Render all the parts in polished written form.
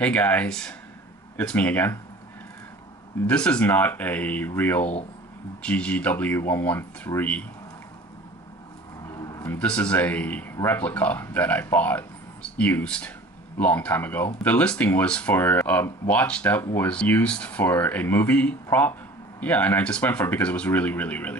Hey guys, it's me again. This is not a real GG-W-113. This is a replica that I bought used long time ago. The listing was for a watch that was used for a movie prop. Yeah, and I just went for it because it was really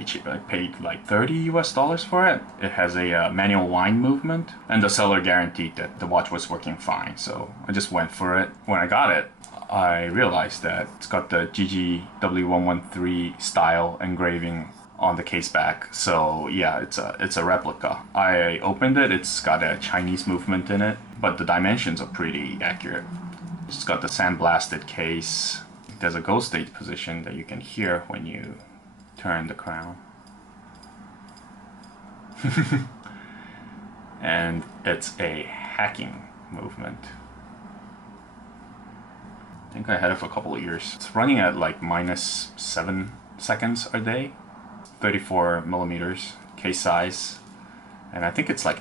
cheap. I paid like $30 for it. It has a manual wind movement, and the seller guaranteed that the watch was working fine. So I just went for it. When I got it, I realized that it's got the GG-W-113 style engraving on the case back. So yeah, it's a replica. I opened it. It's got a Chinese movement in it, but the dimensions are pretty accurate. It's got the sandblasted case. There's a ghost state position that you can hear when you turn the crown. And it's a hacking movement. I think I had it for a couple of years. It's running at like -7 seconds a day. 34 millimeters case size. And I think it's like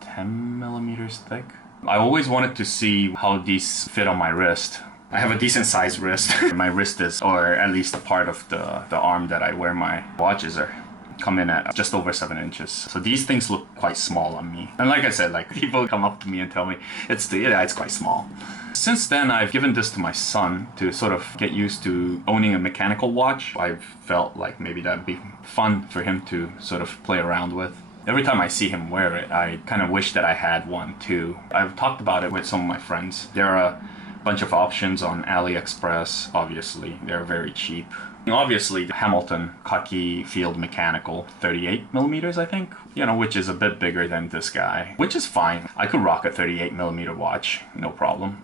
10 millimeters thick. I always wanted to see how these fit on my wrist. I have a decent sized wrist. My wrist is, or at least a part of the arm that I wear my watches are come in at just over 7 inches. So these things look quite small on me. And like I said, like people come up to me and tell me it's quite small. Since then, I've given this to my son to sort of get used to owning a mechanical watch. I've felt like maybe that'd be fun for him to sort of play around with. Every time I see him wear it, I kind of wish that I had one too. I've talked about it with some of my friends. There are a bunch of options on AliExpress, obviously. They're very cheap. Obviously, the Hamilton Khaki Field Mechanical 38 millimeters, I think, which is a bit bigger than this guy, which is fine. I could rock a 38 millimeter watch, no problem,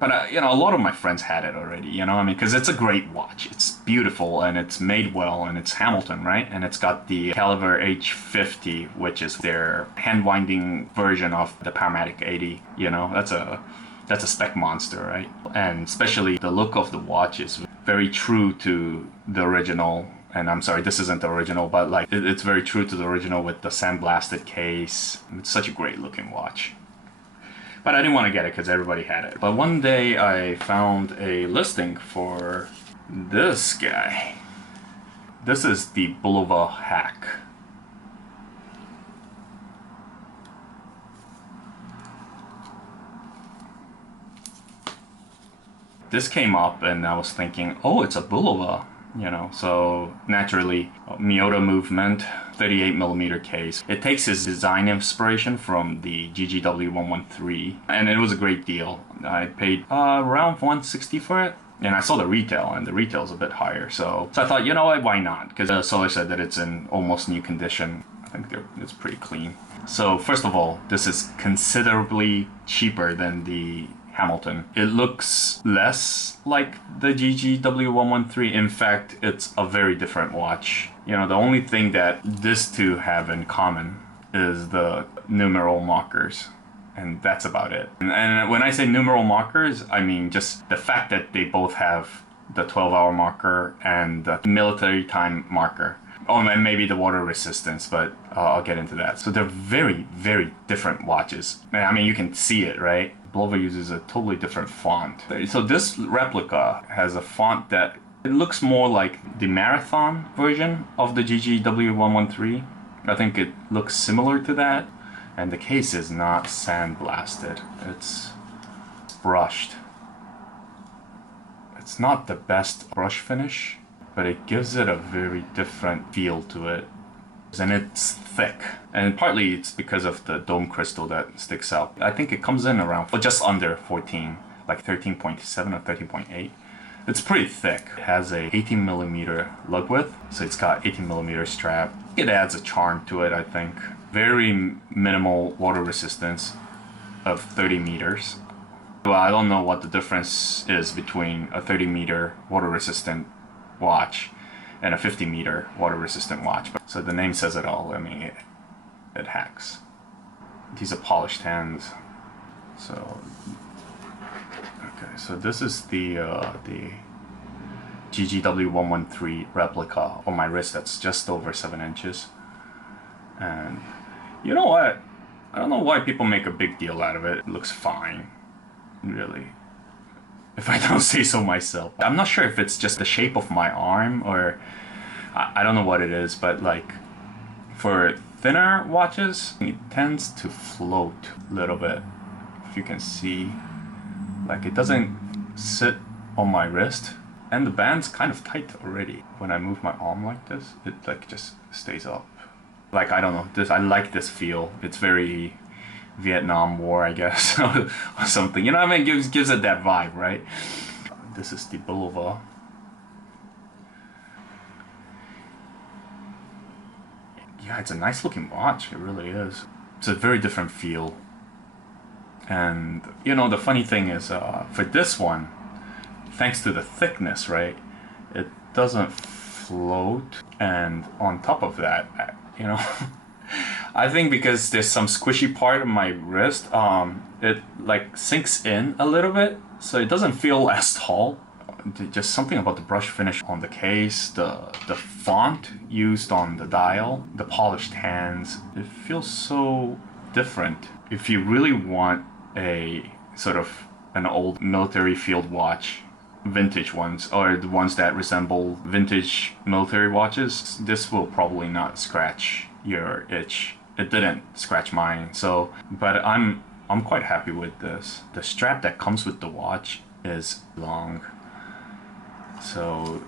But, a lot of my friends had it already, because it's a great watch. It's beautiful and it's made well and it's Hamilton, right? And it's got the Caliber H50, which is their hand-winding version of the Powermatic 80, That's a spec monster, right? And especially the look of the watch is very true to the original. And I'm sorry, this isn't the original, but like it's very true to the original with the sandblasted case. It's such a great looking watch. But I didn't want to get it because everybody had it. But one day I found a listing for this guy. This is the Bulova Hack. This came up and I was thinking, oh, it's a Bulova, so naturally, Miyota movement, 38 millimeter case. It takes its design inspiration from the GG-W-113, and it was a great deal. I paid around $160 for it, and I saw the retail, and the retail is a bit higher, so I thought, what, why not? Because the seller said that it's in almost new condition. I think it's pretty clean. So first of all, this is considerably cheaper than the Hamilton. It looks less like the GG-W-113. In fact, it's a very different watch. The only thing that these two have in common is the numeral markers, and that's about it. And when I say numeral markers, I mean just the fact that they both have the 12-hour marker and the military time marker. Oh, and maybe the water resistance, but I'll get into that. So they're very different watches. I mean, you can see it, right? Bulova uses a totally different font. So this replica has a font that it looks more like the marathon version of the GG-W-113. I think it looks similar to that. And the case is not sandblasted. It's brushed. It's not the best brush finish, but it gives it a very different feel to it. And it's thick, and partly it's because of the dome crystal that sticks out. I think it comes in around just under 14, like 13.7 or 13.8. It's pretty thick. It has a 18 millimeter lug width, so it's got 18 millimeter strap. It adds a charm to it, I think. Very minimal water resistance of 30 meters. Well, I don't know what the difference is between a 30 meter water resistant watch and a 50 meter water resistant watch. So the name says it all. I mean, it hacks. These are polished hands. So, okay, so this is the GG-W-113 replica on my wrist that's just over 7 inches. And you know what? I don't know why people make a big deal out of it. It looks fine, really. if I don't say so myself. I'm not sure if it's just the shape of my arm or I don't know what it is, but like for thinner watches, it tends to float a little bit. If you can see, like it doesn't sit on my wrist, and the band's kind of tight already. When I move my arm like this, it like just stays up. Like I don't know, this I like this feel. It's very Vietnam War, I guess, or something. You know what I mean? Gives it that vibe, right? This is the Bulova. Yeah, it's a nice looking watch. It really is. It's a very different feel. And you know, the funny thing is, for this one, thanks to the thickness, right, it doesn't float. And on top of that, you know, I think because there's some squishy part of my wrist, it like sinks in a little bit, so it doesn't feel as tall. Just something about the brush finish on the case, the font used on the dial, the polished hands, it feels so different. If you really want a sort of an old military field watch, vintage ones, or the ones that resemble vintage military watches, this will probably not scratch your itch. It didn't scratch mine, so, but I'm quite happy with this. The strap that comes with the watch is long, so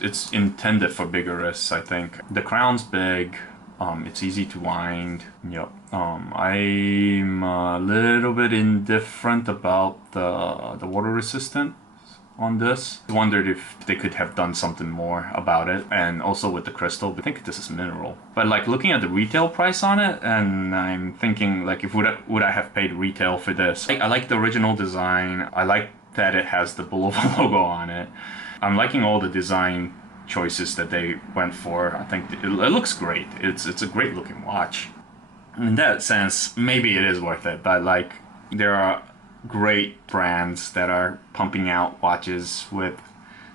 it's intended for bigger wrists, I think. The crown's big, it's easy to wind. Yep. I'm a little bit indifferent about the water resistant on this. I wondered if they could have done something more about it, and also with the crystal. I think this is mineral, but like looking at the retail price on it, and I'm thinking like, if would I have paid retail for this? I like the original design. I like that it has the Bulova logo on it. I'm liking all the design choices that they went for. I think it looks great. It's a great looking watch. In that sense, maybe it is worth it, but like there are great brands that are pumping out watches with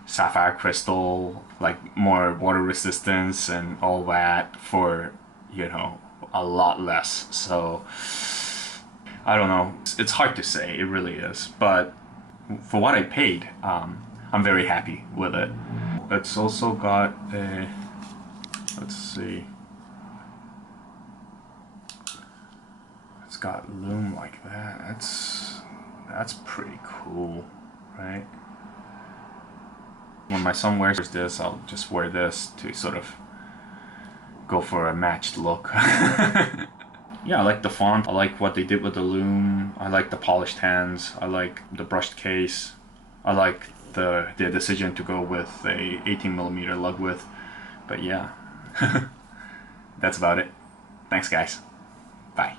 sapphire crystal, like more water resistance and all that for, you know, a lot less. So I don't know, it's hard to say, it really is, but for what I paid, I'm very happy with it. It's also got a, let's see, it's got loom like that. That's pretty cool, right? When my son wears this, I'll just wear this to sort of go for a matched look. Yeah, I like the font. I like what they did with the loom. I like the polished hands. I like the brushed case. I like the decision to go with a 18mm lug width. But yeah, that's about it. Thanks guys. Bye.